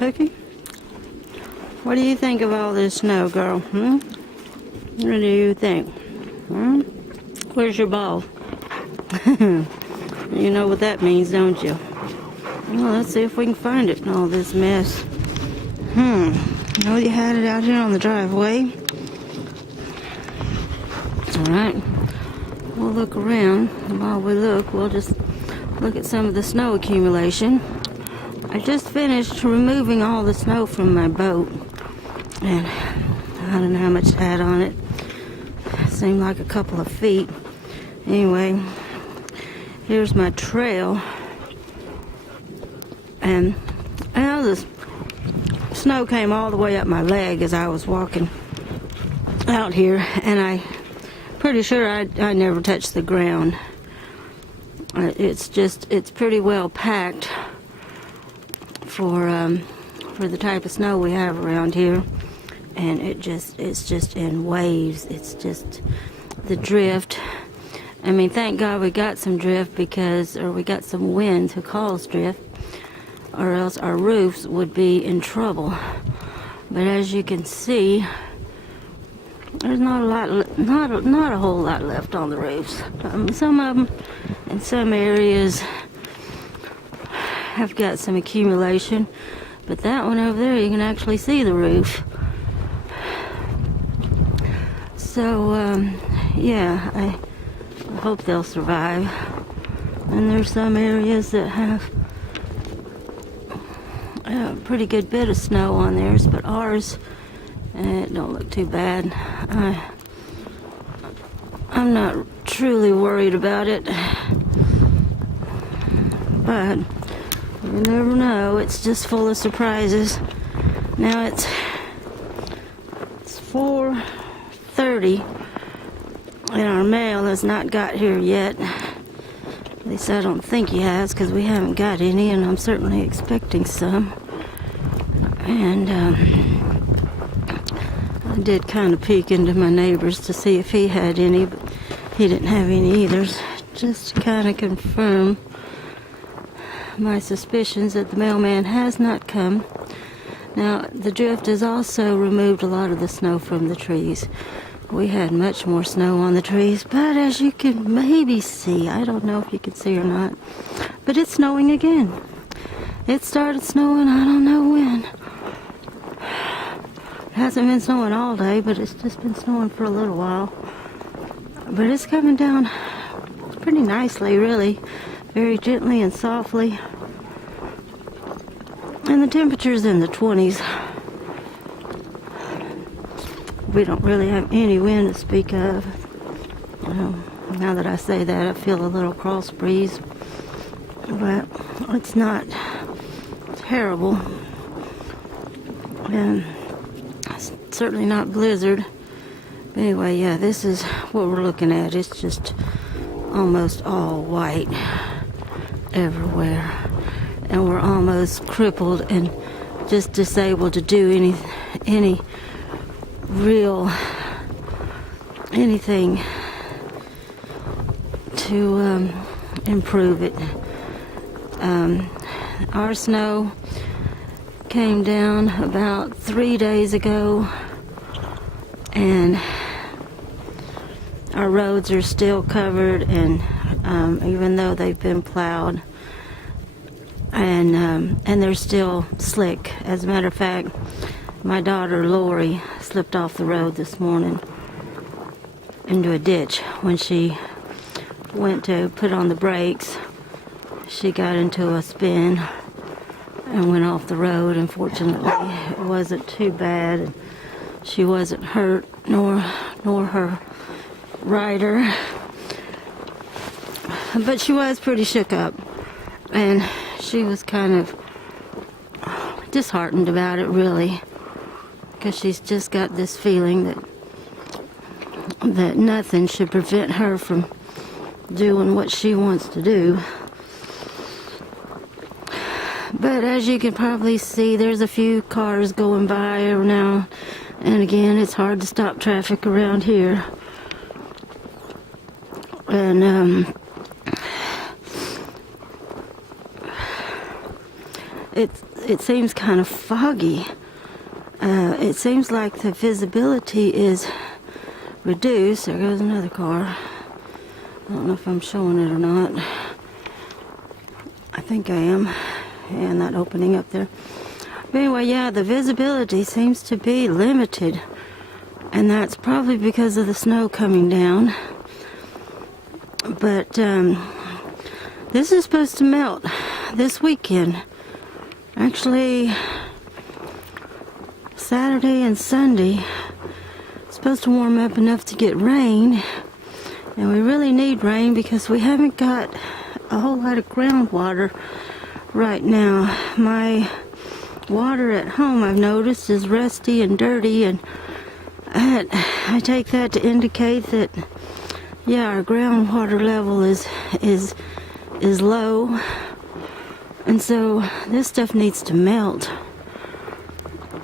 Cookie? What do you think of all this snow, girl? What do you think? Where's your ball? You know what that means, don't you? Well, let's see if we can find it in all this mess. Know you had it out here on the driveway. Alright. We'll look around. And while we look, we'll just look at some of the snow accumulation. I just finished removing all the snow from my boat. And I don't know how much it had on it. Seemed like a couple of feet. Anyway, here's my trail. And the snow came all the way up my leg as I was walking out here. And I'm pretty sure I never touched the ground. It's pretty well packed for the type of snow we have around here, and it's just in waves. It's just the drift. I mean, thank God we got some drift we got some wind to cause drift, or else our roofs would be in trouble. But as you can see, there's not a whole lot left on the roofs. Some of them in some areas have got some accumulation, but that one over there you can actually see the roof. So yeah, I hope they'll survive. And there's some areas that have a pretty good bit of snow on theirs, but ours, it don't look too bad. I'm not truly worried about it, but you never know. It's just full of surprises. Now it's 4:30 and our mail has not got here yet. At least I don't think he has, because we haven't got any, and I'm certainly expecting some. And I did kind of peek into my neighbor's to see if he had any, but he didn't have any either. Just to kind of confirm my suspicions that the mailman has not come. Now, the drift has also removed a lot of the snow from the trees. We had much more snow on the trees, but as you can maybe see, I don't know if you can see or not, but it's snowing again. It started snowing, I don't know when. It hasn't been snowing all day, but it's just been snowing for a little while. But it's coming down pretty nicely, really. Very gently and softly. And the temperature's in the 20s. We don't really have any wind to speak of. Now that I say that, I feel a little cross breeze. But it's not terrible. And it's certainly not blizzard. But anyway, yeah, this is what we're looking at. It's just almost all white everywhere. And we're almost crippled and just disabled to do anything to improve it. Our snow came down about 3 days ago, and our roads are still covered, and even though they've been plowed, and they're still slick. As a matter of fact, my daughter Lori slipped off the road this morning into a ditch. When she went to put on the brakes, she got into a spin and went off the road. Unfortunately, it wasn't too bad. She wasn't hurt, nor her rider, but she was pretty shook up, and she was kind of disheartened about it, really, because she's just got this feeling that nothing should prevent her from doing what she wants to do. But as you can probably see, there's a few cars going by now, and again, it's hard to stop traffic around here. And it seems kind of foggy. It seems like the visibility is reduced. There goes another car. I don't know if I'm showing it or not. I think I am. Yeah, not opening up there. But anyway, yeah, the visibility seems to be limited. And that's probably because of the snow coming down. But this is supposed to melt this weekend. Actually, Saturday and Sunday. It's supposed to warm up enough to get rain. And we really need rain because we haven't got a whole lot of groundwater right now. My water at home, I've noticed, is rusty and dirty, and I take that to indicate that, yeah, our groundwater level is low, and so this stuff needs to melt.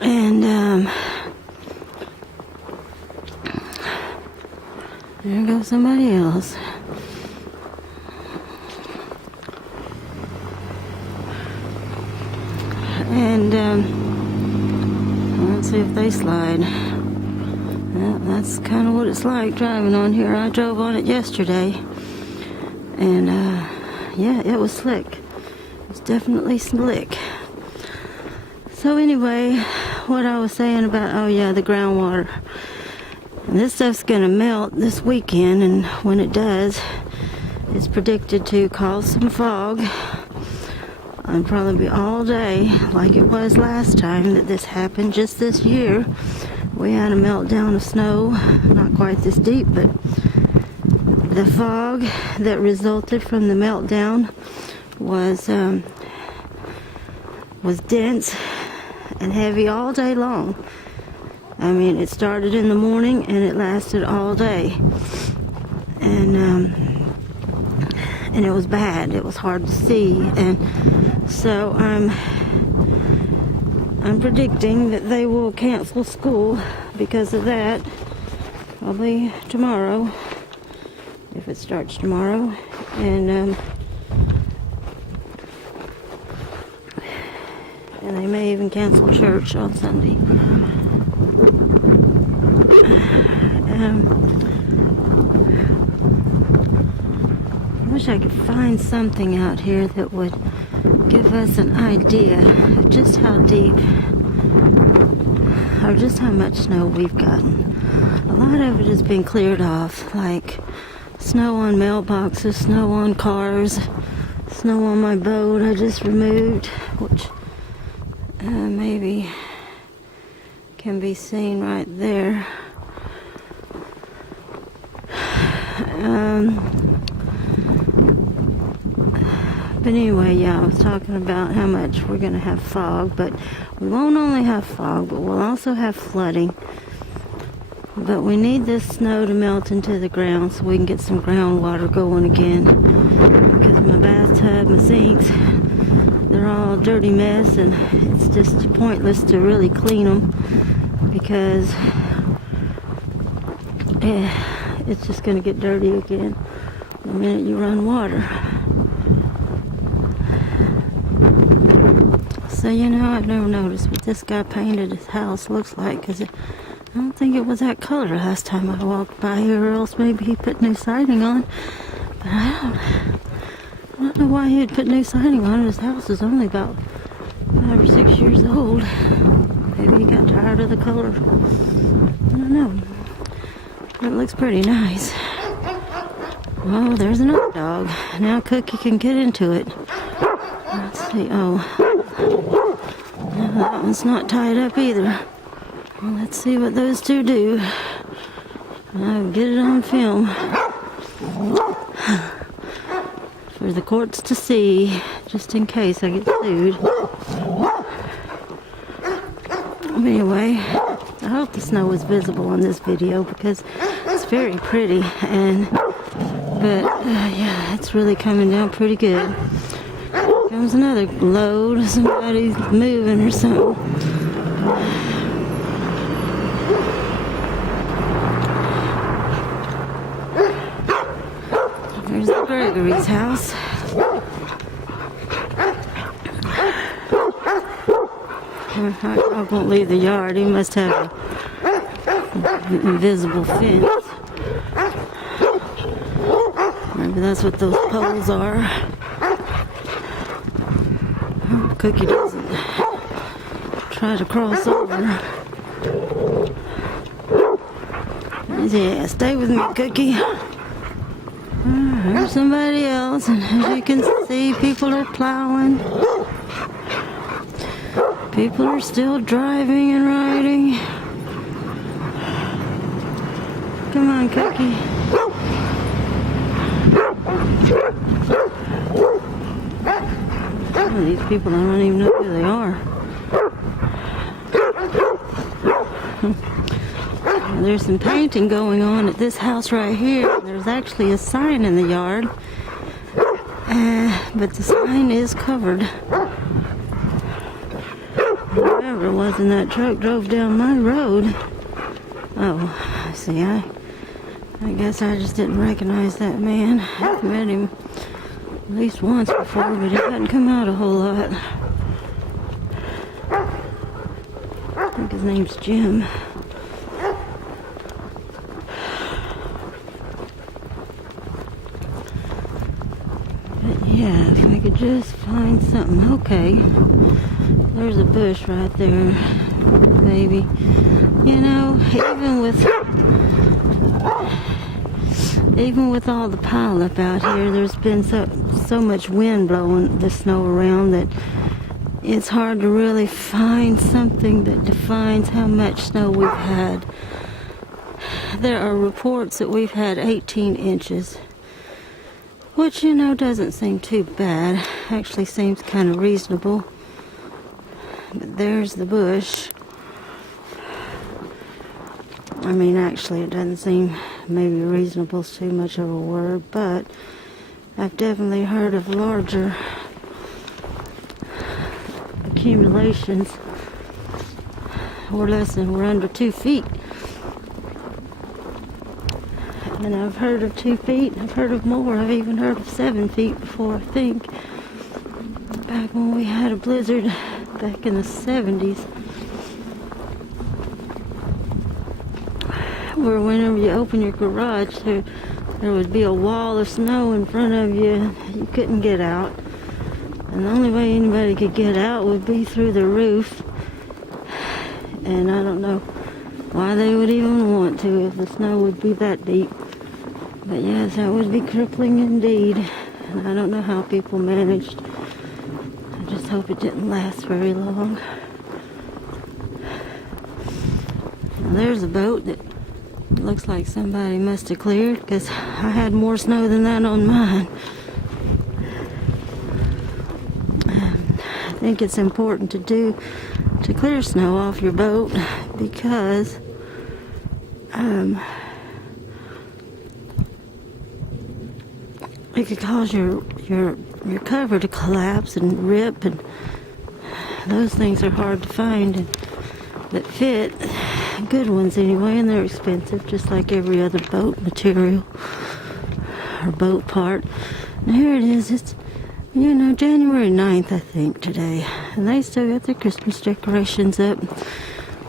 And there goes somebody else. And let's see if they slide. Well, that's kind of what it's like driving on here. I drove on it yesterday, and yeah, it was slick. It was definitely slick. So anyway, what I was saying about, oh yeah, the groundwater. And this stuff's gonna melt this weekend, and when it does, it's predicted to cause some fog. And probably be all day, like it was last time that this happened, just this year. We had a meltdown of snow, not quite this deep, but the fog that resulted from the meltdown was dense and heavy all day long. I mean, it started in the morning and it lasted all day, and it was bad. It was hard to see, and so I'm predicting that they will cancel school because of that, probably tomorrow, if it starts tomorrow, and they may even cancel church on Sunday. I wish I could find something out here that would give us an idea of just how deep or just how much snow we've gotten. A lot of it has been cleared off, like snow on mailboxes, snow on cars, snow on my boat I just removed, which maybe can be seen right there. But anyway, yeah, I was talking about how much we're going to have fog, but we won't only have fog, but we'll also have flooding. But we need this snow to melt into the ground so we can get some groundwater going again. Because my bathtub, my sinks, they're all a dirty mess, and it's just pointless to really clean them because it's just going to get dirty again the minute you run water. So, you know, I've never noticed what this guy painted his house looks like, because I don't think it was that color last time I walked by here, or else maybe he put new siding on. But I don't know why he'd put new siding on. His house is only about 5 or 6 years old. Maybe he got tired of the color. I don't know. It looks pretty nice. Oh, there's another dog. Now Cookie can get into it. Let's see. Oh, that one's not tied up either. Well, let's see what those two do. I'll get it on film for the courts to see, just in case I get sued. Anyway, I hope the snow is visible in this video because it's very pretty, but yeah, it's really coming down pretty good. Comes another load. Somebody's moving or something. There's the Gregory's house. Our dog won't leave the yard. He must have an invisible fence. Maybe that's what those poles are. Hope Cookie doesn't try to cross over. Yeah, stay with me, Cookie. There's somebody else, and as you can see, people are plowing. People are still driving and riding. Come on, Cookie. Some of these people, I don't even know who they are. There's some painting going on at this house right here. There's actually a sign in the yard, but the sign is covered. Whoever it was in that truck drove down my road. Oh, see, I guess I just didn't recognize that man. I've met him at least once before, but he hadn't come out a whole lot. I think his name's Jim. Yeah, if I could just find something. Okay, there's a bush right there, maybe. You know, even with all the pileup out here, there's been so much wind blowing the snow around that it's hard to really find something that defines how much snow we've had. There are reports that we've had 18 inches. Which, you know, doesn't seem too bad. Actually seems kind of reasonable. But there's the bush. I mean, actually, it doesn't seem, maybe reasonable is too much of a word, but I've definitely heard of larger accumulations. We're under 2 feet. And I've heard of 2 feet, I've heard of more, I've even heard of 7 feet before, I think. Back when we had a blizzard back in the 70s. Where whenever you open your garage, there would be a wall of snow in front of you, you couldn't get out. And the only way anybody could get out would be through the roof. And I don't know why they would even want to if the snow would be that deep. But yes, that would be crippling indeed. And I don't know how people managed. I just hope it didn't last very long. Now, there's a boat that looks like somebody must have cleared, because I had more snow than that on mine. I think it's important to clear snow off your boat, because it could cause your cover to collapse and rip, and those things are hard to find and that fit. Good ones anyway, and they're expensive, just like every other boat material or boat part. And here it is. It's, you know, January 9th, I think, today, and they still got their Christmas decorations up.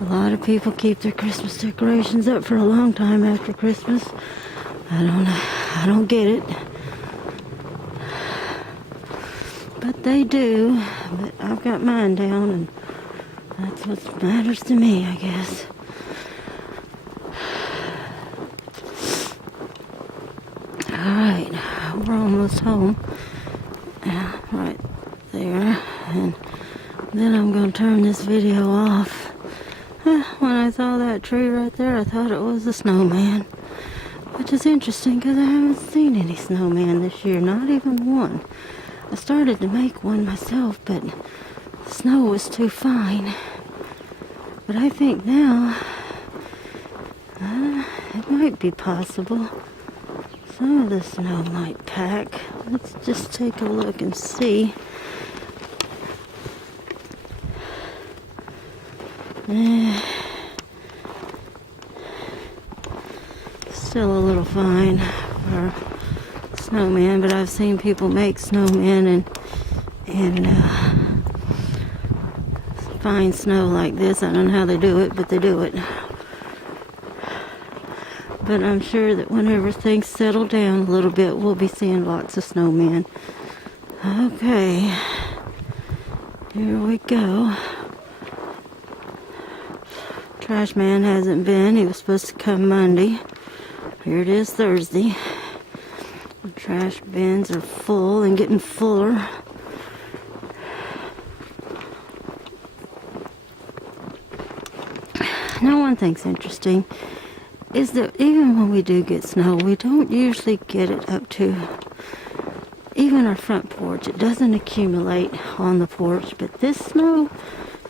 A lot of people keep their Christmas decorations up for a long time after Christmas. I don't get it, but they do. But I've got mine down, and that's what matters to me, I guess. Alright, we're almost home. Right there. And then I'm going to turn this video off. When I saw that tree right there, I thought it was a snowman. Which is interesting, because I haven't seen any snowman this year. Not even one. I started to make one myself, but the snow was too fine. But I think now it might be possible. Some of the snow might pack. Let's just take a look and see. Still a little fine for snowman, but I've seen people make snowmen and find snow like this. I don't know how they do it, but they do it. But I'm sure that whenever things settle down a little bit, we'll be seeing lots of snowmen. Okay, here we go. Trash man hasn't been. He was supposed to come Monday. Here it is Thursday. The trash bins are full and getting fuller. Now, one thing's interesting is that even when we do get snow, we don't usually get it up to even our front porch. It doesn't accumulate on the porch, but this snow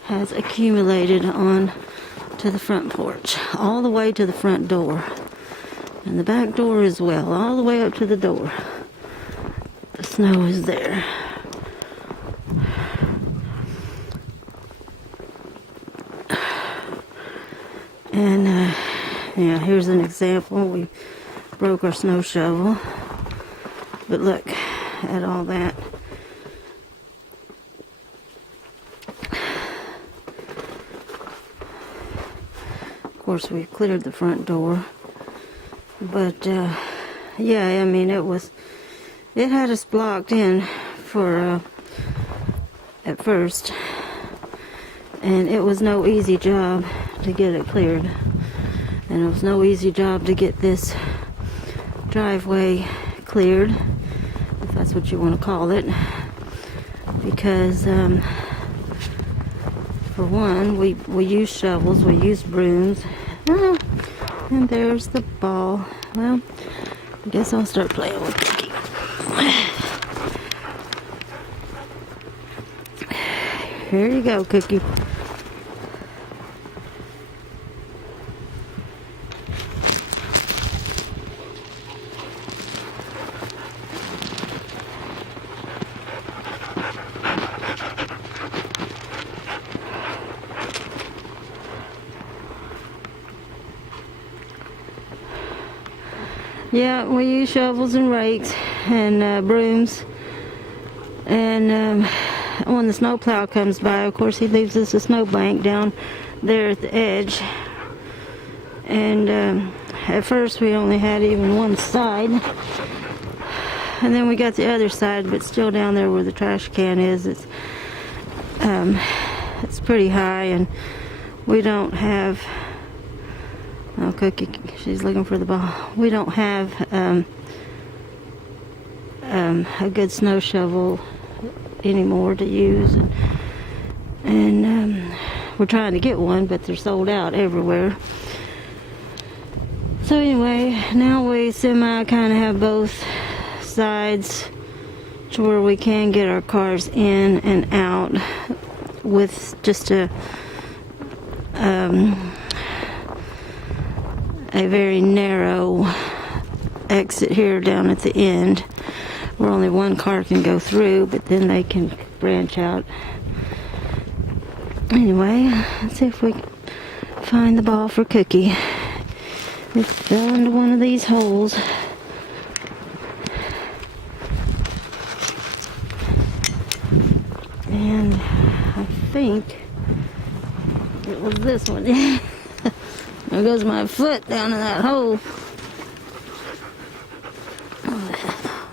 has accumulated on to the front porch, all the way to the front door, and the back door as well, all the way up to the door. The snow is there. And yeah, here's an example. We broke our snow shovel, but look at all that. Of course, we cleared the front door, but yeah, I mean, it had us blocked in for at first, and it was no easy job to get it cleared, and it was no easy job to get this driveway cleared, if that's what you want to call it, because for one, we use shovels, we use brooms. And there's the ball. Well, I guess I'll start playing with Cookie. Here you go, Cookie. Yeah, we use shovels and rakes and brooms, and when the snowplow comes by, of course, he leaves us a snowbank down there at the edge, and at first we only had even one side, and then we got the other side, but still down there where the trash can is, it's pretty high, and we don't have... Oh, Cookie, she's looking for the ball. We don't have a good snow shovel anymore to use, and we're trying to get one, but they're sold out everywhere. So anyway, now we semi kind of have both sides to where we can get our cars in and out with just a very narrow exit here down at the end where only one car can go through, but then they can branch out. Anyway, let's see if we can find the ball for Cookie. It fell into one of these holes. And I think it was this one. There goes my foot down in that hole.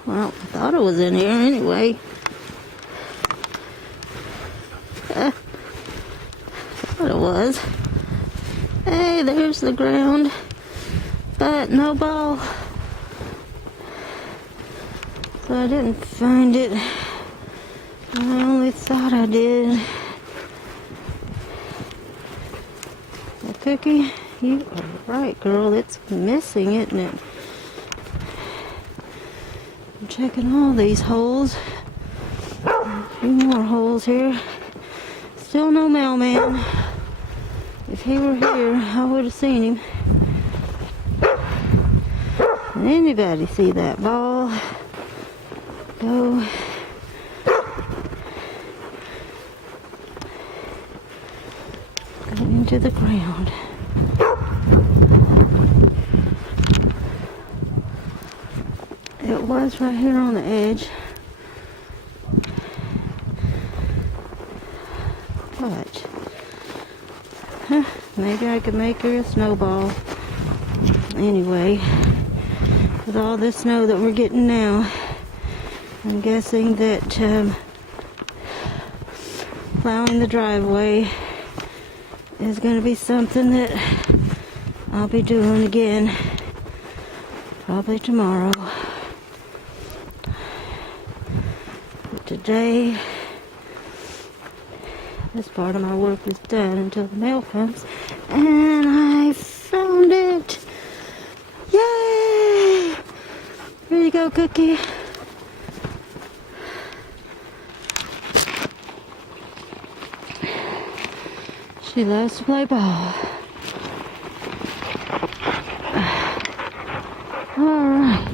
Well, I thought it was in here anyway. Thought it was. Hey, there's the ground. But no ball. So I didn't find it. I only thought I did. A Cookie? You are right, girl. It's missing, isn't it? I'm checking all these holes. A few more holes here. Still no mailman. If he were here, I would have seen him. Did anybody see that ball go into the ground? It was right here on the edge, but Maybe I could make her a snowball. Anyway, with all this snow that we're getting now, I'm guessing that plowing the driveway is going to be something that I'll be doing again, probably tomorrow. But today, this part of my work is done until the mail comes, and I found it! Yay! Here you go, Cookie. She loves to play ball. All right.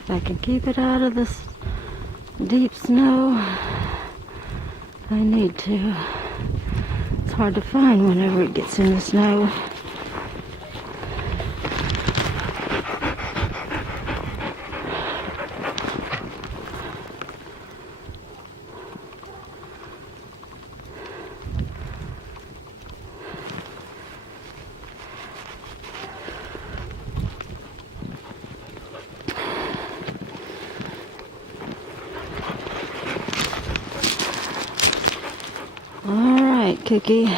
If I can keep it out of this deep snow, I need to. It's hard to find whenever it gets in the snow. Alright, Cookie.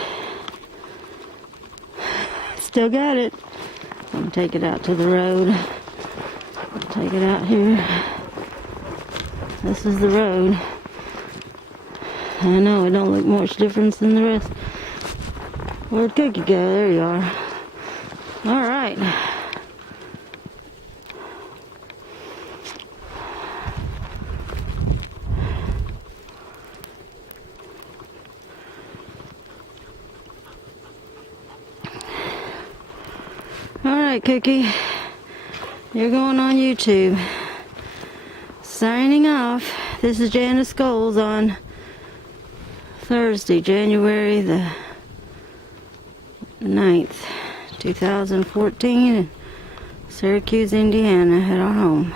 Still got it. I'm gonna take it out to the road. I'll take it out here. This is the road. I know it don't look much different than the rest. Where'd Cookie go? There you are. Alright. Alright, Cookie. You're going on YouTube. Signing off. This is Janice Scoles on Thursday, January the 9th, 2014, in Syracuse, Indiana, at our home.